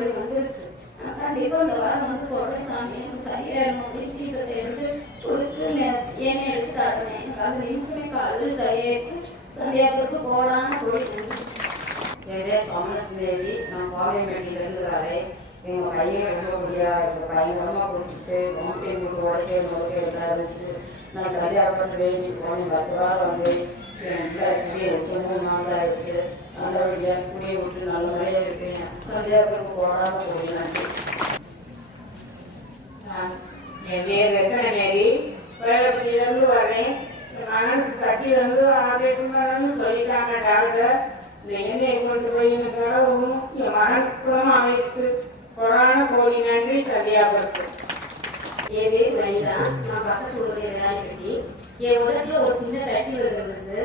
திருப்பி வந்துருச்சு. கண்டிப்பா இந்த வாரம் வந்து சொல்றேன் சாமி. எனக்கு சரியாயிடணும் அப்படின்னு தீபத்தை எடுத்து குடிச்சிட்டு நே- ஏனே எடுத்து காட்டினேன் எனக்கு அது நிமிஷமே காலையில் சரியாயிடுச்சு. சந்தியாபுரத்துக்கு போடான்னு போயிட்டு என் பேர் சோமசுந்தரி நான் கோவைமேட்டிலேருந்து வரேன் எங்கள் பையன் எடுக்க முடியாது எங்கள் பயங்கரமாக குடிச்சிட்டு ரொம்ப மூட்டு உடக்கே முடக்கே எல்லாம் இருந்துச்சு. நான் சரியாக வேண்டி போனேன் பத்து வாரம் வந்து. என் குடியை மூணு நாள் ஆயிடுச்சு? நல்லபடியாக குடியை விட்டு நல்ல இருக்கேன் சந்தியாபுரம் போடாமல் போயினாங்க நான் என் பேர் வெங்கடநேரி கோயிலப்பட்டியிலேருந்து வரேன் மனசு கட்டியிலேருந்து ஆபரேஷன் சொல்லிட்டாங்க டாக்டர். இந்த எண்ணெயை கொண்டு போய் என் மனசுக்கும் அமைச்சு கொரோனா போலி நன்றி சந்தியாபுரத்து என் பேர் வனிதா நான் பக்கத்து ஊருடைய விநாயகட்டி என் உடம்புல ஒரு சின்ன தட்டி இருந்துச்சு.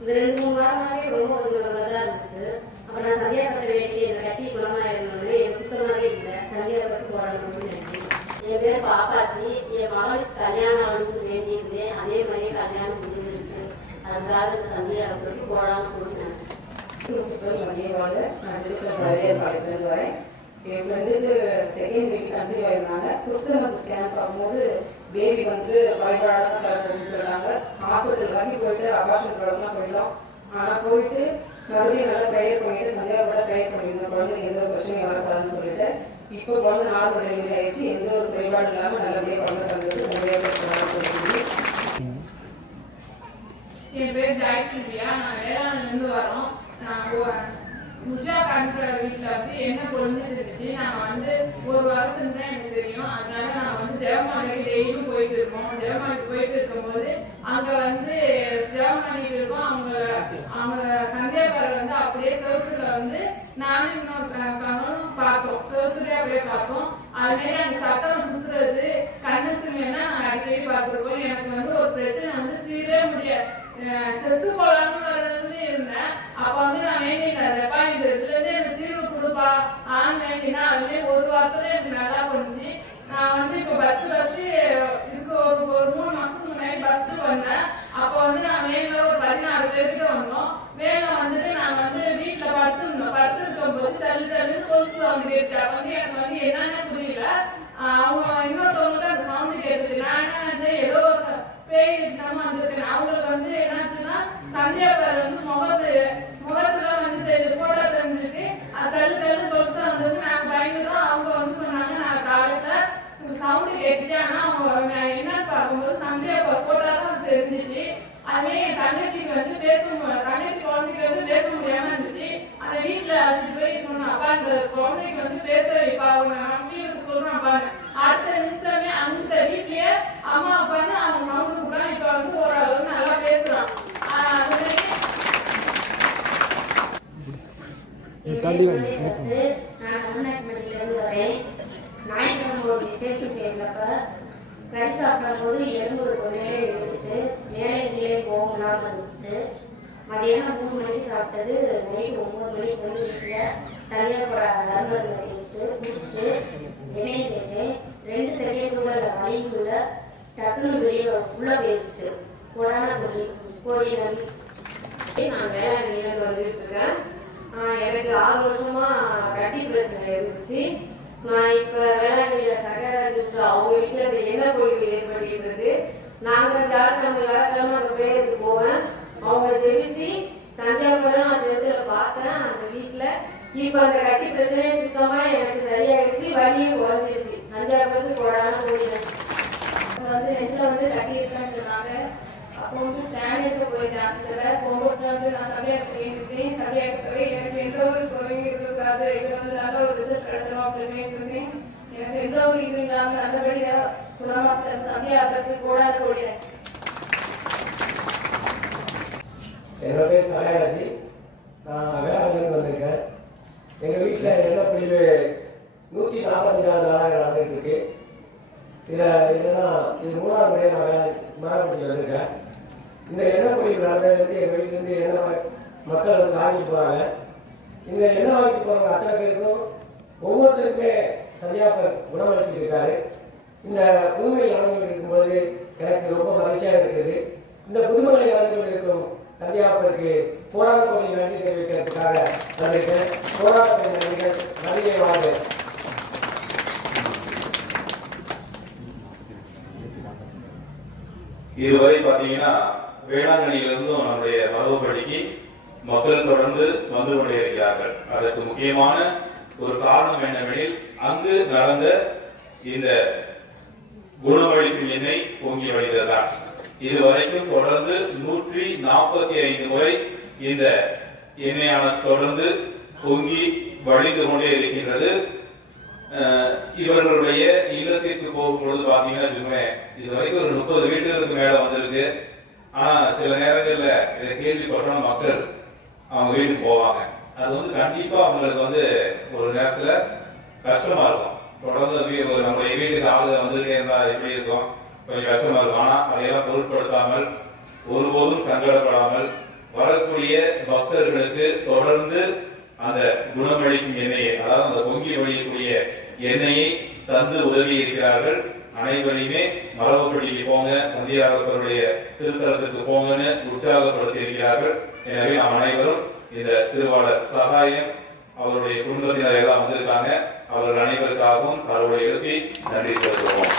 இந்த ரெண்டு மூணு வாரமாகவே ரொம்ப கொஞ்சம் தான் இருந்துச்சு. அப்போ நான் சந்தியாபுரத்தை வேண்டிய இந்த கட்டி குணமாயிருந்தோடனே எனக்கு சுத்தமாகவே இல்லை. சந்தியாபுரத்துக்கு போராடணும்னு நினைச்சேன் என் பேர் பாப்பாத்தி என் மகளுக்கு கல்யாணம் அவளுக்கு வேண்டியிருந்தேன். அதே மாதிரி கல்யாணம் முடிஞ்சிருச்சு. அதனால சந்தியா போடாமல் போனேன் மதியவாக என் ஃப்ரெண்டுக்கு செகண்ட் வீக் கன்சீவ் ஆயிருந்தாங்க குருத்தமத்து ஸ்கேன் பார்க்கும்போது பேபி வந்து பயப்படாத தான் சொல்கிறாங்க ஹாஸ்பிட்டல் வரைக்கும் போயிட்டு அபார்ட்மெண்ட் படம்லாம் போயிடலாம். ஆனால் போயிட்டு மறுபடியும் நல்லா ப்ரேயர் பண்ணிட்டு மதியம் கூட ப்ரேயர் பண்ணியிருந்தேன் குழந்தைக்கு எந்த ஒரு பிரச்சனையும் வரக்கூடாதுன்னு சொல்லிட்டு இப்போ குழந்தை நாலு டெலிவரி ஆயிடுச்சு. எந்த ஒரு குறைபாடு இல்லாமல் நல்லபடியாக குழந்தை தந்தது நல்லபடியாக என் பேர் ஜாய்சிந்தியா நான் வேளாண்லேருந்து வரோம். நான் முஷா உஷா வீட்டில் வந்து என்ன பொழுது இருந்துச்சு நான் வந்து ஒரு வருஷம் தான் எனக்கு தெரியும். அதனால நான் வந்து ஜெவமாலைக்கு டெய்லியும் போயிட்டு இருக்கோம். ஜெவமாலைக்கு போயிட்டு இருக்கும்போது அங்க வந்து ஜெவமாலைக்கு இருக்கும் அவங்க அவங்க சந்தியாக்காரர் வந்து அப்படியே செவத்துல வந்து நானும் இன்னொருத்தவங்களும் பார்த்தோம். செவத்துலேயே அப்படியே பார்த்தோம். அதுமாரி அந்த சத்தம் சுத்துறது கண்ணு சுமையெல்லாம் நாங்கள் அடிக்கடி பார்த்துருக்கோம் எனக்கு வந்து ஒரு பிரச்சனை வந்து தீரவே முடியாது அஹ் செத்து போலாம்னு வந்து இருந்தேன் அப்ப வந்து நான் வேண்டிட்டேன் எப்பா இந்த இதுல இருந்து எனக்கு தீர்வு கொடுப்பா ஆண் வேண்டினா அதுலயே ஒரு வாரத்துல எனக்கு நல்லா போணுச்சு நான் வந்து இப்ப பஸ் பஸ் இதுக்கு ஒரு ஒரு மூணு மாசத்துக்கு முன்னாடி பஸ் வந்தேன் அப்ப வந்து நான் வேன்ல ஒரு பதினாறு பேர்கிட்ட வந்தோம் வேன்ல வந்துட்டு நான் வந்து வீட்டுல படுத்துருந்தோம் படுத்துருக்கும் போது சளி சளி கொலுசு வந்துருச்சு அப்ப வந்து எனக்கு வந்து என்னன்னு புரியல ஆஹ் அவங்க இன்னொருத்தவங்களுக்கு அந்த சவுண்ட் கேட்டுச்சு நான் என்ன நினைச்சேன் ஏதோ ஒரு பேய் நம்ம வந்திருக்கு அவங்களுக்கு வந்து என்னாச்சுன்னா சந்தியாபார் வந்து முகத்து முகத்துல வந்து போட்டோ தெரிஞ்சிருக்கு அது சல்லு சல்லு கொலுசு வந்தது நாங்க பயந்துட்டோம் அவங்க வந்து சொன்னாங்க நான் காலையில சவுண்டு கேட்டுச்சு ஆனா அவங்க நான் என்னன்னு பார்க்கும்போது சந்தியாபார் போட்டோ தான் தெரிஞ்சிச்சு அதே என் தங்கச்சிக்கு வந்து பேச முடியல தங்கச்சி குழந்தைக்கு வந்து பேச முடியாம இருந்துச்சு அந்த வீட்டுல அழைச்சிட்டு போய் சொன்னா அப்பா இந்த குழந்தைக்கு வந்து பேச அவங்க சொல்றான் பாருங்க. அடுத்த நிமிஷமே அந்த வீட்லயே அம்மா அப்பான்னு அவங்க சவுண்டு கூப்பிடான் இப்ப வந்து ஓரளவு நல்லா பேசுறான் தள்ளி வந்து நான் தமிழ்நாட்டிலிருந்து வரேன். ஞாயிற்றுக்கிழமை ஒரு விசேஷத்துக்கு இருந்தப்ப கறி சாப்பிடும்போது எலும்பு ஒரு இருந்துச்சு மேலே கீழே போக முடியாமல் இருந்துச்சு. மதியானம் மூணு மணிக்கு சாப்பிட்டது. நைட் ஒம்பது மணிக்கு வந்து வீட்டில் சரியாக போடாத நரம்பு தேய்ச்சிட்டு குடிச்சிட்டு எண்ணெயை தேய்ச்சேன் ரெண்டு செகண்ட் கூட வலிக்குள்ள டக்குனு வெளியே உள்ள போயிடுச்சு கொடான கொடி கோடி நான் வேளாண்மையிலேருந்து வந்துட்டு இருக்கேன். எனக்கு ஆறு வருஷமா கட்டி பிரச்சனை இருந்துச்சு. நான் இப்போ வேளாண்மையில சகராஜ் அவங்க வீட்டுல இந்த எண்ணெய் பொழிவு ஏற்படுகிறது நாங்க வியாழக்கிழமை வியாழக்கிழமை அந்த பேருக்கு போவேன் அவங்க ஜெபிச்சு சந்தியாபுரம் அந்த இடத்துல பார்த்தேன் அந்த வீட்டுல இப்ப அந்த கட்டி பிரச்சனையே சுத்தமா எனக்கு சரியாயிடுச்சு வலியும் குறைஞ்சிருச்சு சந்தியாபுரத்துக்கு போடாம போயிட்டேன் வந்து நெஞ்சில் வந்து கட்டி இருக்கேன்னு சொன்னாங்க. அப்போ வந்து ஸ்கேன் எடுத்து போயிட்டேன் அதில் போகும்போது வந்து நான் சரியாக போயிருக்கேன் சரியாக போய் எனக்கு எந்த ஒரு குறையும் இருக்காது. இது வந்து நல்ல ஒரு ரிசல்ட் கிடைச்சிடும் அப்படின்னு இருந்தேன் எனக்கு எந்த ஒரு இது இல்லாமல் நல்லபடியாக குணமாக சந்தியாபத்துக்கு போடாத போயிட்டேன் என்னோட பேர் சகாயராஜி நான் வேளாண்மையிலிருந்து வந்திருக்கேன். எங்கள் வீட்டில் என்ன பிரிவு? நூற்றி நாற்பத்தஞ்சாவது நாளாக நடந்துட்டு இருக்கு இதில் என்னென்னா இது மூணாவது முறையாக நான் வேளாண் வந்திருக்கேன். இந்த எண்ணெய் பிரிவு நடந்ததுலேருந்து எங்கள் வீட்டிலேருந்து எண்ணெய் மக்கள் வந்து வாங்கிட்டு போகிறாங்க இந்த எண்ணெய் வாங்கிட்டு போகிறவங்க அத்தனை பேருக்கும் ஒவ்வொருத்தருக்குமே சந்தியாப்பர் குணமளிச்சுட்டு இருக்காரு இந்த புதுமையில் நடந்து இருக்கும்போது எனக்கு ரொம்ப மகிழ்ச்சியாக இருக்குது. இந்த புதுமலை நடந்து இருக்கும் சந்தியாப்பருக்கு போராட கோடி நன்றி தெரிவிக்கிறதுக்காக வந்திருக்கேன் போராட்டத்தின் நன்றிகள் நன்றியை வாழ்க இதுவரை பார்த்தீங்கன்னா வேளாங்கண்ணியிலிருந்தும் நம்முடைய மரபுப்படிக்கு மக்கள் தொடர்ந்து வந்து கொண்டே இருக்கிறார்கள். அதற்கு முக்கியமான ஒரு காரணம் என்னவெனில் அங்கு நடந்த இந்த குணவழிக்கும் எண்ணெய் பொங்கி வழிந்ததுதான் இதுவரைக்கும் தொடர்ந்து நூற்றி நாற்பத்தி ஐந்து முறை இந்த எண்ணெயான தொடர்ந்து பொங்கி வழிந்து கொண்டே இருக்கின்றது. இவர்களுடைய இல்லத்திற்கு போகும்பொழுது பாத்தீங்கன்னா இது வரைக்கும் ஒரு முப்பது வீட்டுகளுக்கு மேல வந்திருக்கு. ஆனா சில நேரங்கள்ல இதை கேள்விப்பட்ட மக்கள் அவங்க வீட்டுக்கு போவாங்க. அது வந்து கண்டிப்பா அவங்களுக்கு வந்து ஒரு நேரத்துல கஷ்டமா இருக்கும். தொடர்ந்து வீ- வீட்டுக்கு ஆளு வந்துட்டே இருந்தா எப்படி இருக்கும்? கொஞ்சம் கஷ்டமா இருக்கும். ஆனா அதையெல்லாம் பொருட்படுத்தாமல் ஒருபோதும் சங்கடப்படாமல் வரக்கூடிய பக்தர்களுக்கு தொடர்ந்து அந்த குணமளிக்கும் எண்ணெயை அதாவது அந்த பொங்கி வழியக்கூடிய எண்ணெயை தந்து உதவி இருக்கிறார்கள். அனைவரையுமே மரபுப்பள்ளிக்கு போங்க சந்தியாகப்பருடைய திருத்தலத்துக்கு போங்கன்னு உற்சாகப்படுத்தி இருக்கிறார்கள். எனவே நாம் அனைவரும் இந்த திருவாளர் சகாயம் அவருடைய குடும்பத்தினர் எல்லாம் வந்திருக்காங்க. அவர்கள் அனைவருக்காகவும் கடவுளை எழுப்பி நன்றி செலுத்துவோம்.